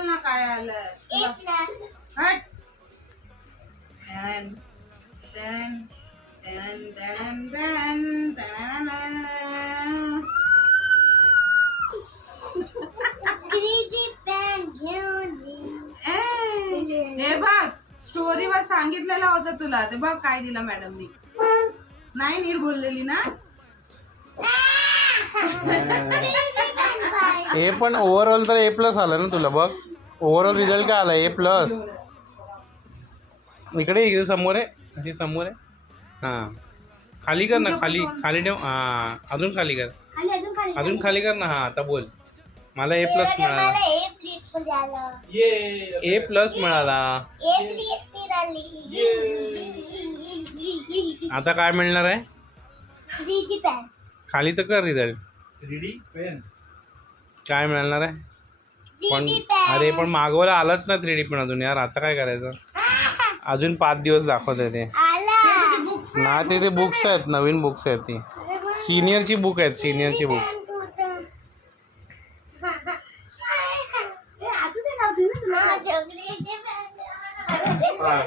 बोल ना काय आलं. हट. टन, टन, टन, टन, टन, टन. हे बघ स्टोरी वर सांगितलेलं होतं तुला ते बघ काय दिलं मॅडमनी. नाही नीट बोललेली ना. ए पण ओव्हरऑल तर A+ आलं ना तुला बघ. ओव्हरऑल रिझल्ट काय आला A+. इकडे समोर आहे अशी समोर आहे. हां खाली कर ना खाली खाली ठेव. हां अजून खाली कर. अजून खाली कर ना. हां आता बोल. मला A+ मिळाला. A+ मिळाला. आता काय मिळणार आहे. खाली तर कर रिझल्ट. 3D pen. काय मिळणार आहे पण. अरे पण मागवायला आलंच ना 3D पेन अजून यार. आता काय करायचं. अजून 5 दिवस दाखवत आहे ते ना. ते बुक्स आहेत नवीन बुक्स आहेत. ती सिनियरची बुक आहेत. सिनियरची बुक.